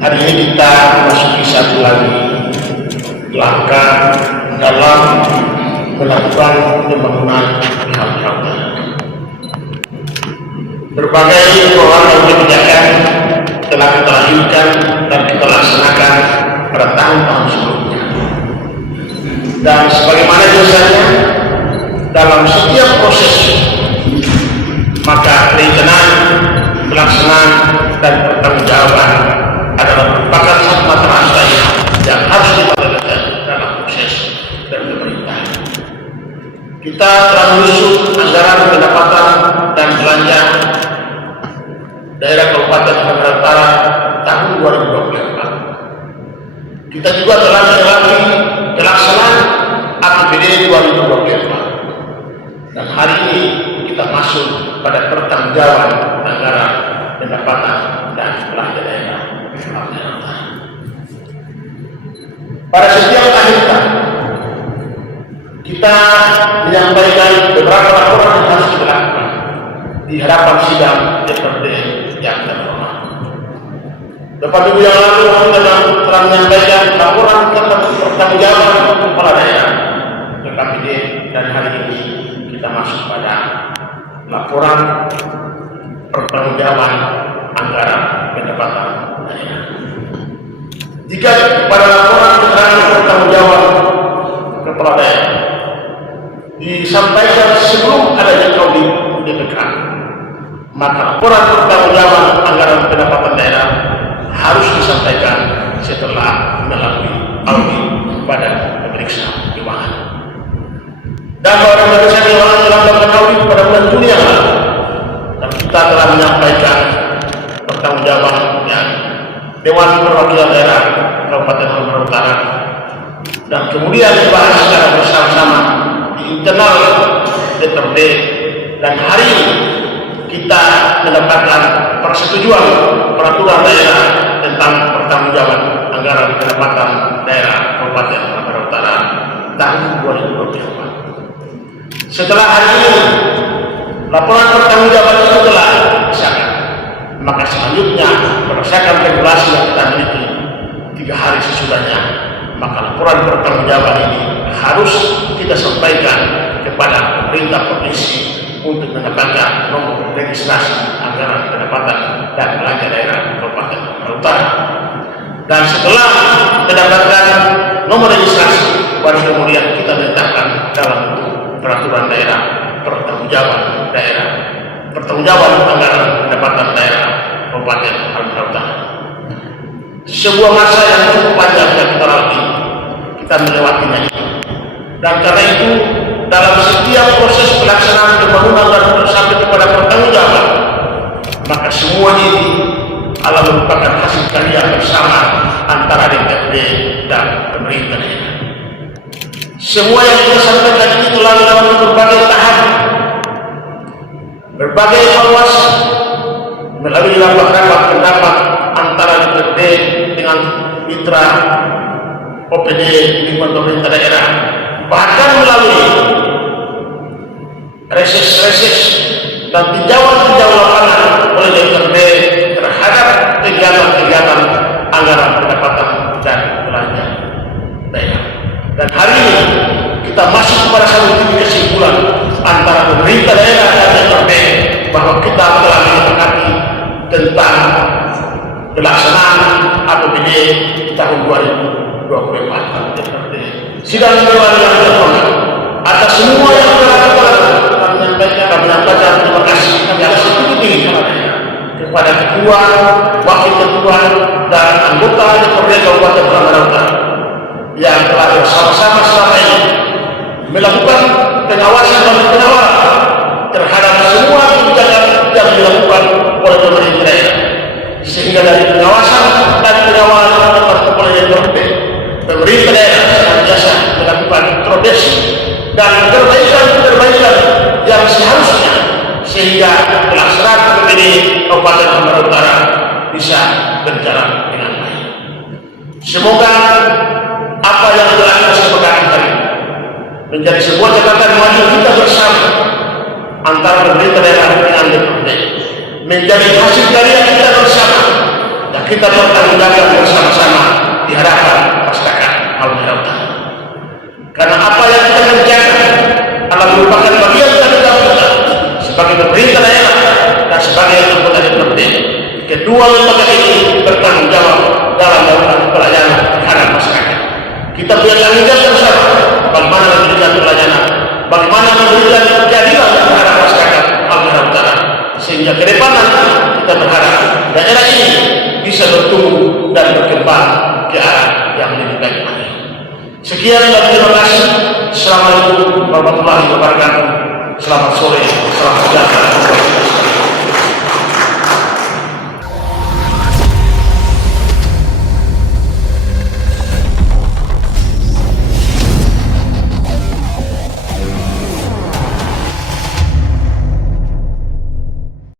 Hari ini kita memasuki satu lagi langkah dalam melakukan pembangunan hal-hal. Berbagai program dan kebijakan telah kita lanjutkan dan kita laksanakan pada tahun-tahun sebelumnya. Dan sebagaimana biasanya dalam setiap proses, maka perencanaan, pelaksanaan, dan pertanggungjawaban adalah merupakan satu mata rantai yang harus kita lakukan dalam proses dan pemerintahan. Kita telah menyusun anggaran pendapatan dan belanja daerah Kabupaten Sumatera Utara tahun 2024. Kita juga telah melewati pelaksanaan APBD 2024. Dan hari ini kita masuk pada pertanggungjawaban anggaran pendapatan dan belanja daerah. Pada setiap akhir tahun kita menyampaikan beberapa laporan yang harus kita lakukan di hadapan sidang DPRD yang terhormat. Beberapa minggu yang lalu kita telah menyampaikan laporan tentang pertanggungjawaban kepala daerah KPD, dan hari ini kita masuk pada laporan pertanggungjawaban anggaran pendapatan daerah. Jika pada laporan keterangan pertanggungjawaban kepala daerah disampaikan sebelum adanya audit BPK, maka laporan pertanggungjawaban anggaran pendapatan daerah harus disampaikan setelah melalui audit badan pemeriksa keuangan. Dan badan pemeriksa keuangan telah melakukan audit pada bulan Juni yang lalu, dan kita telah menyampaikan pertanggungjawabannya Dewan Perwakilan Daerah Kabupaten Sumatera Utara, dan kemudian dibahas secara bersama-sama di internal DPRD, dan hari ini kita mendapatkan persetujuan peraturan daerah tentang pertanggungjawaban anggaran pendapatan daerah Kabupaten Sumatera Utara tahun 2024. Setelah hari ini laporan pertanggungjawaban itu telah disahkan, maka selanjutnya berdasarkan regulasi yang kita miliki 3 hari sesudahnya, maka laporan pertanggungjawaban ini harus kita sampaikan kepada pemerintah provinsi untuk mendapatkan nomor registrasi anggaran pendapatan dan belanja daerah Kabupaten Sumatera Utara. Dan setelah mendapatkan nomor registrasi, baru kemudian kita letakkan dalam bentuk peraturan daerah pertanggungjawaban anggaran pendapatan daerah Kabupaten Sumatera Utara. Sebuah masa yang cukup panjang yang kita lalui, kita melewatinya itu. Dan karena itu dalam setiap proses pelaksanaan pembangunan dan sampai kepada pertanggungjawaban, maka semua ini adalah merupakan hasil karya bersama antara DPRD dan pemerintah daerah. Semua yang kita sampaikan ini telah melalui berbagai tahap, berbagai evaluasi, melalui rapat-rapat pendapat antara DPRD dengan mitra OPD lingkungan pemerintah daerah, bahkan melalui reses-reses dan tinjauan lapangan oleh DPRD terhadap kegiatan-kegiatan anggaran pendapatan dan belanja daerah. Dan hari ini kita masih kepada satu titik kesimpulan antara pemerintah daerah dan DPRD bahwa kita telah menyepakati tentang pelaksanaan APBD tahun 2024 DPRD. Sidang dewan yang terhormat, atas semua yang telah kita lakukan, kami menyampaikan terima kasih yang setinggi-tinggi kepada ketua, wakil ketua, dan anggota DPRD Kabupaten Sumatera Utara yang telah bersama-sama selama ini melakukan pengawasan dan pengawalan terhadap semua kebijakan yang dilakukan oleh pemerintah daerah, sehingga dari pengawasan dan pengawalan yang dilakukan oleh DPRD, pemerintah daerah senantiasa melakukan progresi dan perbaikan yang seharusnya, sehingga pelaksanaan APBD Kabupaten Sumatera Utara bisa berjalan dengan baik. Semoga apa yang telah kita sepakati hari ini menjadi sebuah catatan maju kita bersama antara pemerintah daerah dengan DPRD, menjadi hasil karya kita bersama, dan kita pertanggungjawabkan bersama-sama di hadapan masyarakat Halmahera Utara. Karena apa yang kita kerjakan adalah merupakan bagian tanggung jawab kita sebagai pemerintah daerah dan sebagai anggota DPRD. Kedua lembaga ini bertanggung jawab dalam melakukan pelayanan terhadap masyarakat. Kita punya tanggung jawab bersama bagaimana memberikan pelayanan, bagaimana memberikan keadilan terhadap masyarakat Halmahera Utara, sehingga ke depan nanti kita berharap daerah ini bisa bertumbuh dan berkembang ke arah yang lebih baik lagi. Sekian dan terima kasih. Assalamualaikum warahmatullahi wabarakatuh. Selamat sore, selamat sejahtera.